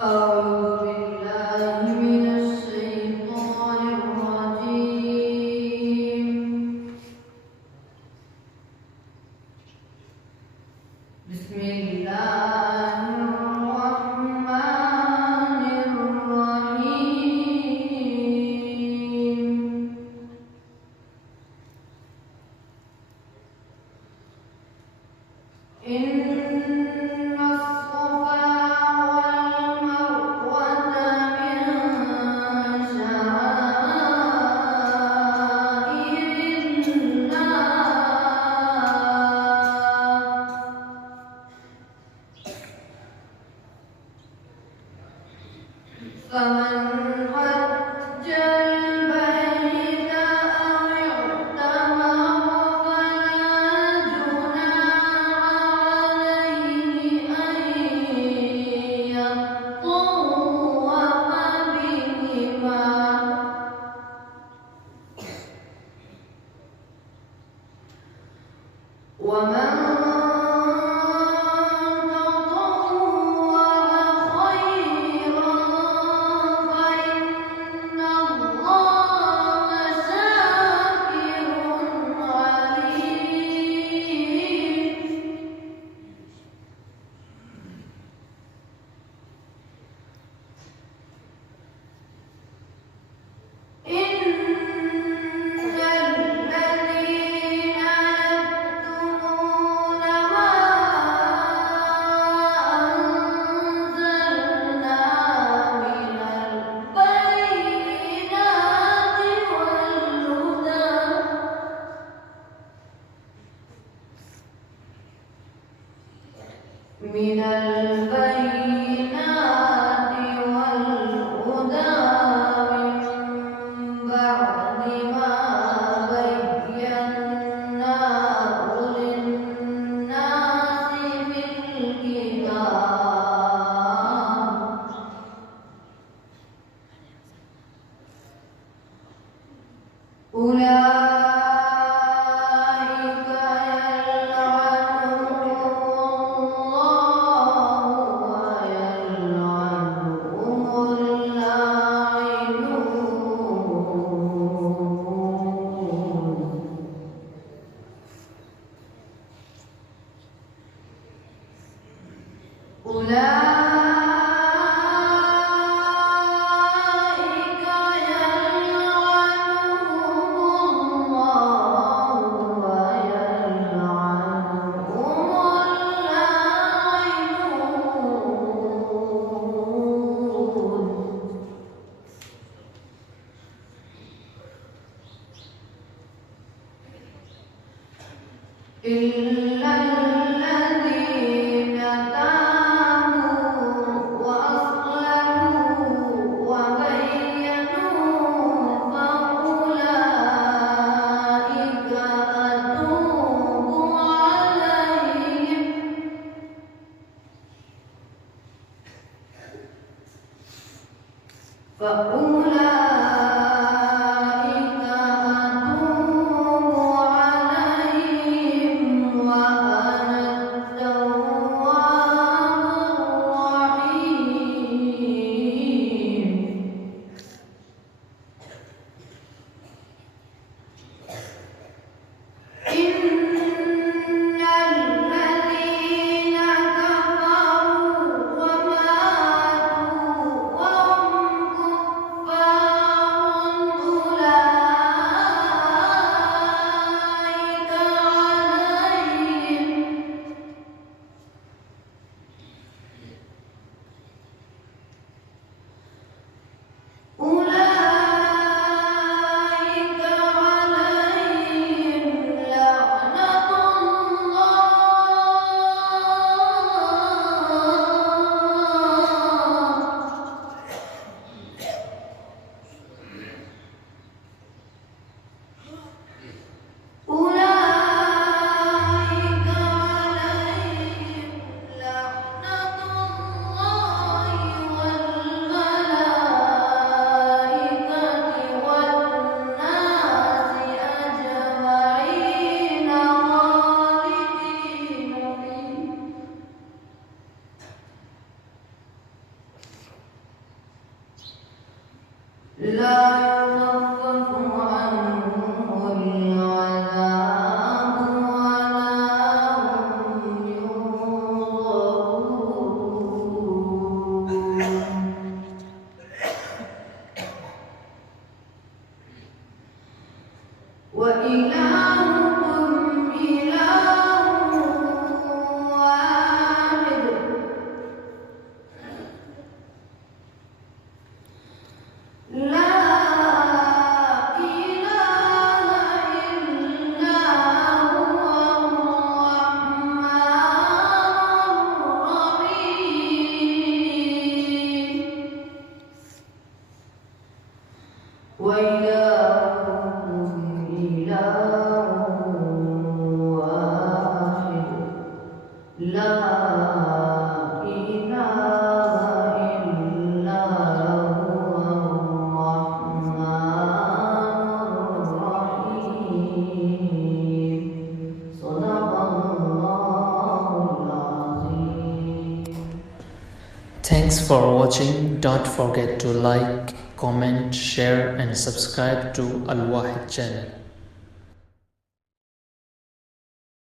أعوذ بالله من الشيطان الرجيم. بسم الله الرحمن الرحيم. إن الصفا والمروة من شعائر الله، فمن حج البيت أو اعتمر فلا جناح عليه أن يطوف بهما، ومن تطوع خيرا فإن الله شاكر عليم. إن الذين يكتمون ما أنزلنا من البينات والهدى من بعد ما بيناه للناس في الكتاب، أولئك يلعنهم الله ويلعنهم اللاعنون. أولئك يلعنهم الله ويلعنهم اللاعنون. إلا الذين تابوا وأصلحوا وبينوا فأولئك أتوب عليهم، وأنا التواب الرحيم. إن الذين كفروا وماتوا وهم كفار لا يخفف عنهم العذاب ولا هم ينظرون وإلهكم إله واحد لا إله إلا هو الرحمن الرحيم وإلهكم إله واحد لا إله إلا هو الرحمن الرحيم صدق الله العظيم. Thanks for watching. Don't forget to like, comment, share and subscribe to Al Wahid channel.